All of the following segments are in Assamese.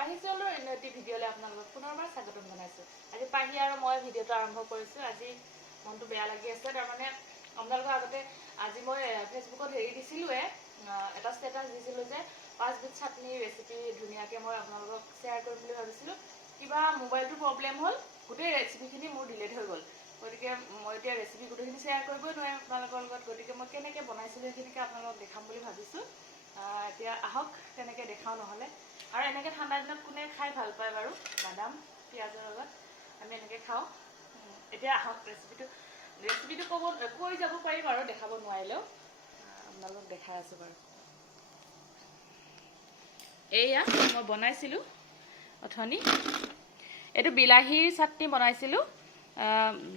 পাহি চাউলৰ এটি ভিডিঅ'লৈ আপোনালোকক পুনৰবাৰ স্বাগতম জনাইছোঁ। আজি পাহি আৰু মই ভিডিঅ'টো আৰম্ভ কৰিছোঁ। আজি মনটো বেয়া লাগি আছে, তাৰমানে আপোনালোকৰ আগতে আজি মই ফেচবুকত হেৰি দিছিলোঁৱে, এটা ষ্টেটাছ দিছিলোঁ যে 5 বিধ চাটনি ৰেচিপি ধুনীয়াকৈ মই আপোনালোকক শ্বেয়াৰ কৰিম বুলি ভাবিছিলোঁ। কিবা মোবাইলটো প্ৰব্লেম হ'ল, গোটেই ৰেচিপিখিনি মোৰ ডিলিট হৈ গ'ল। গতিকে মই এতিয়া ৰেচিপি গোটেইখিনি শ্বেয়াৰ কৰিবই নোৱাৰিম আপোনালোকৰ লগত। গতিকে মই কেনেকৈ বনাইছিলোঁ সেইখিনিকে আপোনালোকক দেখাম বুলি ভাবিছোঁ। এতিয়া আহক তেনেকৈ দেখাওঁ নহ'লে। আৰু এনেকৈ ঠাণ্ডা দিনত কোনে খাই ভাল পায় বাৰু, বাদাম পিঁয়াজৰ লগত আমি এনেকৈ খাওঁ। এতিয়া আহক ৰেচিপিটো কৈ যাব পাৰিম আৰু দেখাব নোৱাৰিলেও আপোনালোকক দেখাই আছোঁ বাৰু। এয়া মই বনাইছিলোঁ অথনি, এইটো বিলাহীৰ চাটনি বনাইছিলোঁ।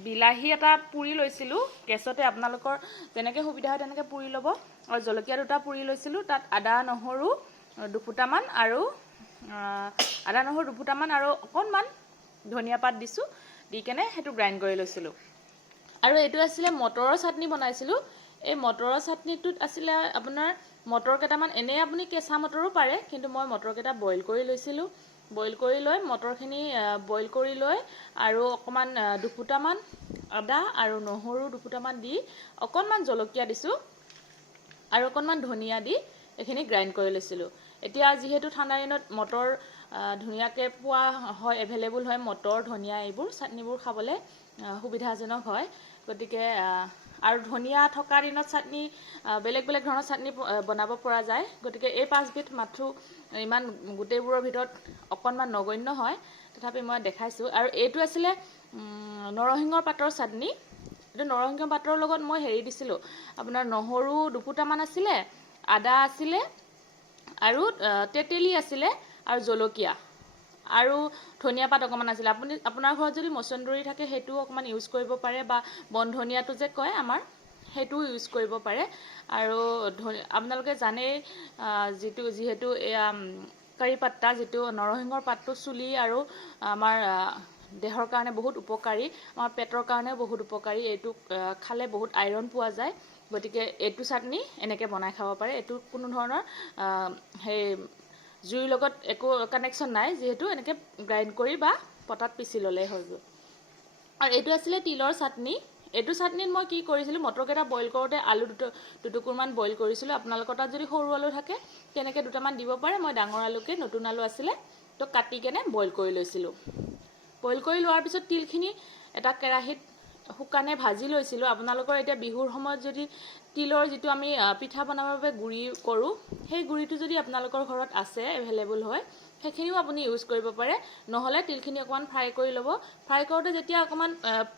বিলাহী এটা পুৰি লৈছিলোঁ গেছতে, আপোনালোকৰ যেনেকৈ সুবিধা হয় তেনেকৈ পুৰি ল'ব। আৰু জলকীয়া দুটা পুৰি লৈছিলোঁ, তাত আদা নহৰু দুফুটামান আৰু অকণমান ধনিয়া পাত দিছোঁ, দি কেনে সেইটো গ্ৰাইণ্ড কৰি লৈছিলোঁ। আৰু এইটো আছিলে মটৰৰ চাটনি বনাইছিলোঁ। এই মটৰৰ চাটনিটোত আছিলে আপোনাৰ মটৰ কেইটামান, এনেই আপুনি কেঁচা মটৰো পাৰে, কিন্তু মই মটৰকেইটা বইল কৰি লৈছিলোঁ। বইল কৰি লৈ মটৰখিনি বইল কৰি লৈ আৰু অকণমান দুফুটামান আদা আৰু নহৰু দুফুটামান দি অকণমান জলকীয়া দিছোঁ আৰু অকণমান ধনিয়া দি এইখিনি গ্ৰাইণ্ড কৰি লৈছিলোঁ। এতিয়া যিহেতু ঠাণ্ডা দিনত মটৰ ধুনীয়াকৈ পোৱা হয়, এভেইলেবল হয়, মটৰ ধনিয়া এইবোৰ চাটনিবোৰ খাবলৈ সুবিধাজনক হয়। গতিকে আৰু ধনিয়া থকা দিনত চাটনি বেলেগ বেলেগ ধৰণৰ চাটনি বনাব পৰা যায়। গতিকে এই 5 বিধ মাথো ইমান গোটেইবোৰৰ ভিতৰত অকণমান নগণ্য হয়, তথাপি মই দেখাইছোঁ। আৰু এইটো আছিলে নৰসিংহৰ পাতৰ চাটনি। এইটো নৰসিংহ পাতৰ লগত মই হেৰি দিছিলোঁ, আপোনাৰ নহৰু দুফুটামান আছিলে, আদা আছিলে আৰু তেতেলী আছিলে আৰু জলকীয়া আৰু ধনিয়া পাত অকণমান আছিলে। আপোনাৰ ঘৰত যদি মচন্দৰী থাকে সেইটোও অকণমান ইউজ কৰিব পাৰে, বা বন ধনিয়াটো যে কয় আমাৰ, সেইটোও ইউজ কৰিব পাৰে। আৰু আপোনালোকে জানেই যিহেতু এয়া কাৰি পাত্তা, যিটো নৰসিংহৰ পাতটো চুলি আৰু আমাৰ দেহৰ কাৰণে বহুত উপকাৰী, আমাৰ পেটৰ কাৰণেও বহুত উপকাৰী। এইটো খালে বহুত আইৰণ পোৱা যায়। গতিকে এইটো চাটনি এনেকৈ বনাই খাব পাৰে। এইটো কোনো ধৰণৰ জুইৰ লগত একো কানেকশ্যন নাই, যিহেতু এনেকৈ গ্ৰাইণ্ড কৰি বা পটাত পিচি ল'লেই হৈ গ'ল। আৰু এইটো আছিলে তিলৰ চাটনি। এইটো চাটনিত মই কি কৰিছিলোঁ, মটৰকেইটা বইল কৰোঁতে আলু দুটুকুৰমান বইল কৰিছিলোঁ। আপোনালোকৰ তাত যদি সৰু আলু থাকে তেনেকৈ দুটামান দিব পাৰে। মই ডাঙৰ আলুকৈ, নতুন আলু আছিলে তো কাটি কেনে বইল কৰি লৈছিলোঁ। বইল কৰি লোৱাৰ পিছত তিলখিনি এটা কেৰাহীত শুকানে ভাজি লৈছিলোঁ। আপোনালোকৰ এতিয়া বিহুৰ সময়ত যদি তিলৰ যিটো আমি পিঠা বনাবৰ বাবে গুড়ি কৰোঁ, সেই গুড়িটো যদি আপোনালোকৰ ঘৰত আছে, এভেইলেবল হয়, সেইখিনিও আপুনি ইউজ কৰিব পাৰে। নহ'লে তিলখিনি অকণমান ফ্ৰাই কৰি ল'ব। ফ্ৰাই কৰোঁতে যেতিয়া অকণমান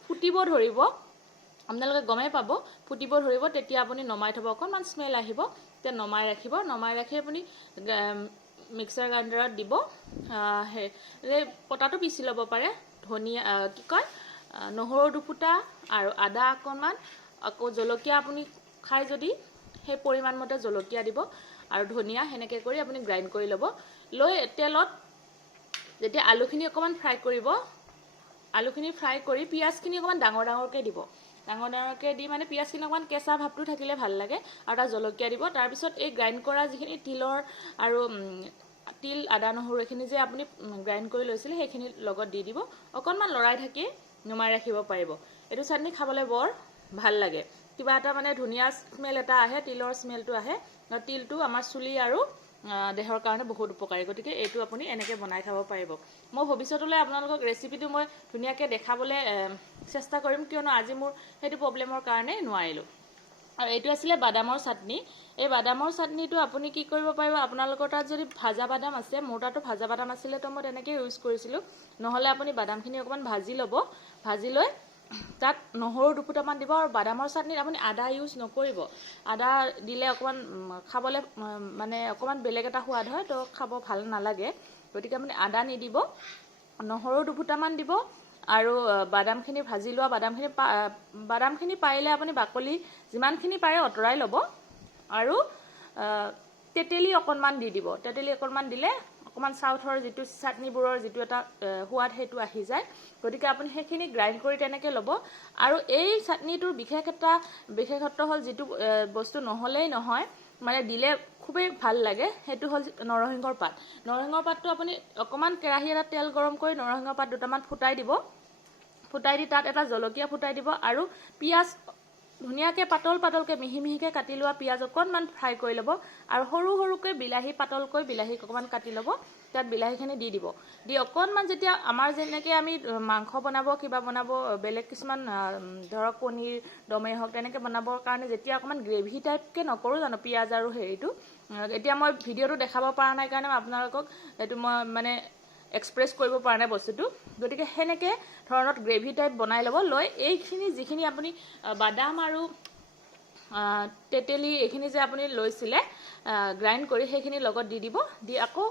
ফুটিব ধৰিব, আপোনালোকে গমেই পাব ফুটিব ধৰিব, তেতিয়া আপুনি নমাই থ'ব। অকণমান স্মেল আহিব, তেতিয়া নমাই ৰাখিব। নমাই ৰাখি আপুনি মিক্সাৰ গ্ৰাইণ্ডাৰত দিব, পটাটো পিচি ল'ব পাৰে। নহৰু দুফুটা আৰু আদা অকণমান, আকৌ জলকীয়া আপুনি খাই যদি সেই পৰিমাণমতে জলকীয়া দিব, আৰু ধনিয়া, সেনেকৈ কৰি আপুনি গ্ৰাইণ্ড কৰি ল'ব। লৈ তেলত যেতিয়া আলুখিনি অকণমান ফ্ৰাই কৰিব, আলুখিনি ফ্ৰাই কৰি পিঁয়াজখিনি অকণমান ডাঙৰ ডাঙৰকৈ দিব। ডাঙৰ ডাঙৰকৈ দি মানে পিঁয়াজখিনি অকণমান কেঁচা ভাৱটো থাকিলে ভাল লাগে, আৰু তাত জলকীয়া দিব। তাৰপিছত এই গ্ৰাইণ্ড কৰা যিখিনি তিল, আদা, নহৰু এইখিনি যে আপুনি গ্ৰাইণ্ড কৰি লৈছিলে, সেইখিনি লগত দি দিব। অকণমান লৰাই থাকি নমাই ৰাখিব পাৰিব। এইটো চাটনি খাবলৈ বৰ ভাল লাগে। কিবা এটা মানে ধুনীয়া স্মেল এটা আহে, তিলৰ স্মেলটো আহে। তিলটো আমাৰ চুলি আৰু দেহৰ কাৰণে বহুত উপকাৰী। গতিকে এইটো আপুনি এনেকৈ বনাই খাব পাৰিব। মই ভৱিষ্যতলৈ আপোনালোকক ৰেচিপিটো মই ধুনীয়াকৈ দেখাবলৈ চেষ্টা কৰিম, কিয়নো আজি মোৰ সেইটো প্ৰব্লেমৰ কাৰণে নোৱাৰিলোঁ। আৰু এইটো আছিলে বাদামৰ চাটনি। এই বাদামৰ চাটনিটো আপুনি কি কৰিব পাৰিব, আপোনালোকৰ তাত যদি ভাজা বাদাম আছে, মোৰ তাতো ভাজা বাদাম আছিলে তো মই তেনেকৈ ইউজ কৰিছিলোঁ। নহ'লে আপুনি বাদামখিনি অকণমান ভাজি ল'ব। ভাজি লৈ তাত নহৰু দুফুটামান দিব। আৰু বাদামৰ চাটনিত আপুনি আদা ইউজ নকৰিব। আদা দিলে অকণমান খাবলৈ মানে অকণমান বেলেগ এটা সোৱাদ হয়, তো খাব ভাল নালাগে। গতিকে আপুনি আদা নিদিব, নহৰু দুফুটামান দিব। আৰু বাদামখিনি ভাজি লোৱা বাদামখিনি পাৰিলে আপুনি বাকলি যিমানখিনি পাৰে আঁতৰাই ল'ব। আৰু তেতেলী অকণমান দি দিব। তেতেলী অকণমান দিলে অকণমান চাউথৰ যিটো চাটনিবোৰৰ যিটো এটা সোৱাদ, সেইটো আহি যায়। গতিকে আপুনি সেইখিনি গ্ৰাইণ্ড কৰি তেনেকৈ ল'ব। আৰু এই চাটনিটোৰ বিশেষত্ব হ'ল, যিটো বস্তু নহ'লেই নহয়, মানে দিলে খুবেই ভাল লাগে সেইটো হ'ল নৰসিংহৰ পাত। নৰসিংহৰ পাতটো আপুনি অকণমান কেৰাহী এটাত তেল গৰম কৰি নৰসিংহৰ পাত দুটামান ফুটাই দিব। ফুটাই দি তাত এটা জলকীয়া ফুটাই দিব আৰু পিঁয়াজ ধুনীয়াকৈ পাতল পাতলকৈ মিহি মিহিকৈ কাটি লোৱা পিঁয়াজ অকণমান ফ্ৰাই কৰি ল'ব আৰু সৰু সৰুকৈ বিলাহী পাতলকৈ বিলাহী অকণমান কাটি ল'ব। তাত বিলাহীখিনি দি দিব। দি অকণমান যেতিয়া আমাৰ যেনেকৈ আমি মাংস বনাব কিবা বনাব বেলেগ কিছুমান ধৰক পনীৰ দমেই হওক তেনেকৈ বনাবৰ কাৰণে যেতিয়া অকণমান গ্ৰেভি টাইপকৈ নকৰোঁ জানো পিঁয়াজ আৰু হেৰিটো, এতিয়া মই ভিডিঅ'টো দেখাব পৰা নাই কাৰণে আপোনালোকক এইটো মই মানে এক্সপ্ৰেছ কৰিব পৰা নাই বস্তুটো। গতিকে সেনেকৈ ধৰণত গ্ৰেভি টাইপ বনাই ল'ব। লৈ এইখিনি যিখিনি আপুনি বাদাম আৰু তেতেলী এইখিনি যে আপুনি লৈছিলে গ্ৰাইণ্ড কৰি সেইখিনি লগত দি দিব। দি আকৌ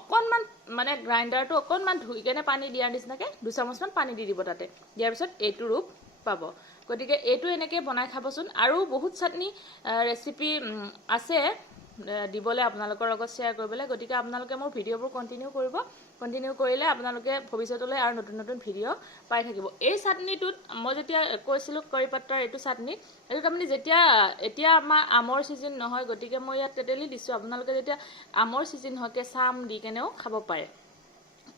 অকণমান মানে গ্ৰাইণ্ডাৰটো অকণমান ধুই কেনে পানী দিয়াৰ নিচিনাকৈ 2 চামুচমান পানী দি দিব তাতে। দিয়াৰ পিছত এইটো ৰূপ পাব। গতিকে এইটো এনেকৈ বনাই খাবচোন। আৰু বহুত চাটনি ৰেচিপি আছে দিবলৈ আপোনালোকৰ লগত শ্বেয়াৰ কৰিবলৈ। গতিকে আপোনালোকে মোৰ ভিডিঅ'বোৰ কণ্টিনিউ কৰিব। কণ্টিনিউ কৰিলে আপোনালোকে ভৱিষ্যতলৈ আৰু নতুন নতুন ভিডিঅ' পাই থাকিব। এই চাটনিটোত মই যেতিয়া কৈছিলোঁ কৰিপাত্তাৰ এইটো চাটনি, এইটোত আপুনি এতিয়া আমাৰ আমৰ ছিজন নহয়, গতিকে মই ইয়াত তেতেলী দিছোঁ। আপোনালোকে যেতিয়া আমৰ ছিজন হয় কেঁচা আম দি কেনেও খাব পাৰে।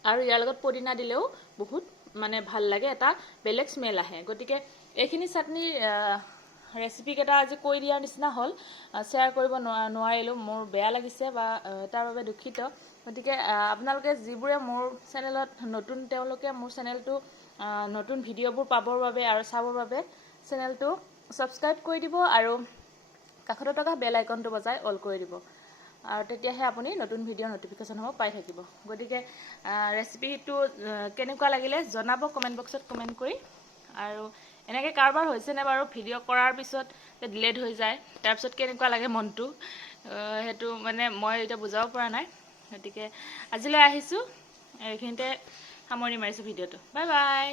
আৰু ইয়াৰ লগত পদিনা দিলেও বহুত মানে ভাল লাগে, এটা বেলেগ স্মেল আহে। গতিকে এইখিনি চাটনি ৰেচিপিকেইটা আজি কৈ দিয়াৰ নিচিনা হ'ল। শ্বেয়াৰ কৰিব নোৱাৰিলোঁ, মোৰ বেয়া লাগিছে বা তাৰ বাবে দুখিত। গতিকে আপোনালোকে যিবোৰে মোৰ চেনেলত নতুন তেওঁলোকে মোৰ চেনেলটো নতুন ভিডিঅ'বোৰ পাবৰ বাবে আৰু চাবৰ বাবে চেনেলটো ছাবস্ক্ৰাইব কৰি দিব আৰু কাষতে থকা বেল আইকনটো বজাই অল কৰি দিব। আৰু তেতিয়াহে আপুনি নতুন ভিডিঅ'ৰ নটিফিকেশ্যনসমূহ পাই থাকিব। গতিকে ৰেচিপিটো কেনেকুৱা লাগিলে জনাব কমেণ্ট বক্সত কমেণ্ট কৰি। আৰু এনেকৈ কাৰোবাৰ হৈছেনে বাৰু ভিডিঅ' কৰাৰ পিছত ডিলেট হৈ যায়, তাৰপিছত কেনেকুৱা লাগে মনটো, সেইটো মানে মই এতিয়া বুজাব পৰা নাই। গতিকে আজিলৈ আহিছোঁ, এইখিনিতে সামৰণি মাৰিছোঁ ভিডিঅ'টো। Bye bye.